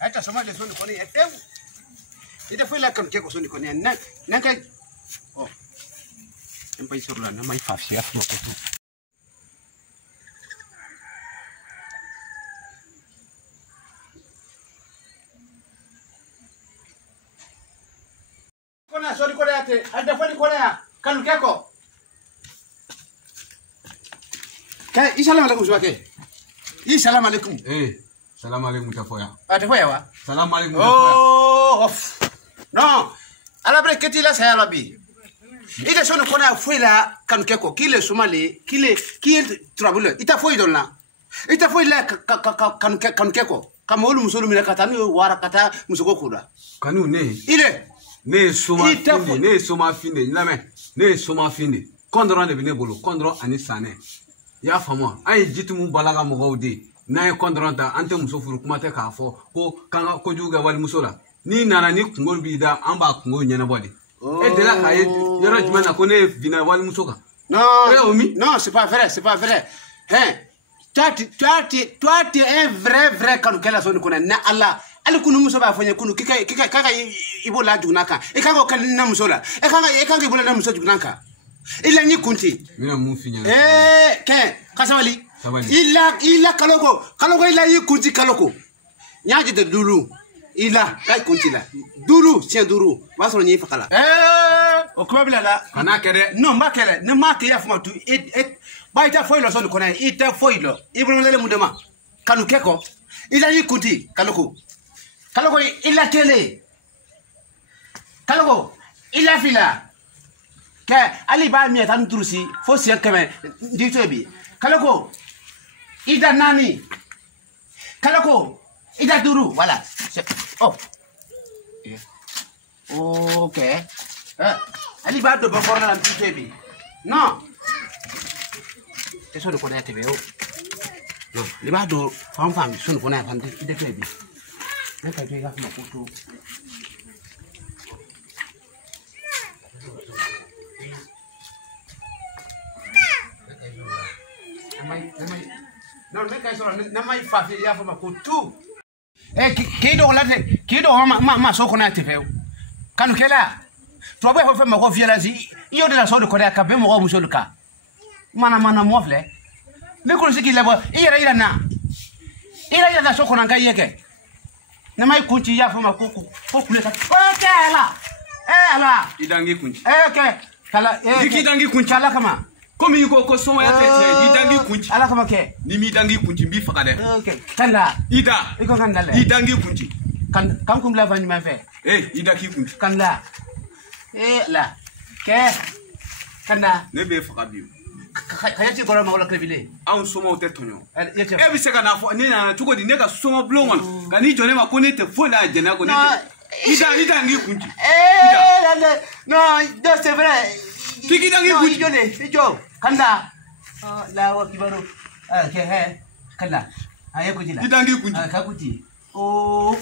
Hata soma le soni koni etew. Ita foi la kan ke ko soni koni nan kai. Oh. En pai sur la na mai fafia ko ko. Kona soni koni ate, ada foi koni kan ke ko. Kai assalamu alaikum subake. Assalamu alaikum. Salam alaikum tafoya. Tafoya wa? Salam alaikum tafoya. Oh, non. Ala bre keti la saya labi. Ida sono kona fuila kan keko kile sumali kile trouble. Ita foi donna. Ita foi la kan keko. Kama ulu musulu mila katani wara kata musoko kuda. Kanu ne. Ile. Ne soma finde. Lame. Ne soma finde. Kondron de bine bolo. Kondron ani sane. Ya fama. Ay jitumu balaga mogodi. Na ye kondron ta ante muso furu kuma te k'a fɔ ko kanga ko jugu kɛ walimuso la ni nana ni kungo b'i da an b'a kungo ɲɛnabɔ de e dela k'a ye yɔrɔ jumɛn na ko ne binna walimuso kan non c'est pas vrai hein toi tu es un vrai kanukɛla soni kɔnɔ na ala ali kunu muso b'a fɔ ɲɛ kunu kaka i b'o la juguna kan i kan k'o kɛ na muso la e kan k'i bolo na muso juguna kan i la ɲi kunti mina mun f'i ɲɛna kɛ ka sabali ila kaloko ila yi kunti kaloko nyaji de dulu ila kai kunti la dulu tien dulu va so nyi fakala o kuma bila la kana kere non ma kere ne ma ke ya fuma tu ba ita foilo so ko na ita foilo ibro lele mudema kanu keko ila yi kunti kaloko ila tele kaloko ila fila ke ali ba mi tan turusi fo si keme di tobi kaloko ida nani kalako ida duru voilà oh okay ali ba do ba forna am titebi non eso do ko na tebe o non li ba do fam sun ko na fan de tebi na ka to ga ma ko to non mais kay na mai fafi ya fa ko tu kido late kido ma so ko na tefeu kanu kela to ba fa ma ko fiela zi iyo de la so de ko ka be mo muso ka mana mo fle ne ko siki lebo ira na so ko na ngai yeke na mai kunti ya fa ma ko kule ka kela ala idangi kunti ke kala idangi kunti ala kama komi ko soma ya tete idangi kunti ala kama ke ni mi dangi kunti bi fakade okay kala ida iko kandale idangi kunti kan kum la vanyi ma fe ida ki kunti kala la ke kana ne be fakabi kayati gora ma wala krevile an soma o te tonyo bi se kana fo ni na tugo di ne ka soma blongon ka ni jone ma ko ne te fo la jena ko ne idangi kunti no c'est vrai Kiki dangi kunti jone ijo kanda la wa kibaro ke he kala aye kujila idangi kunti ka kuti oh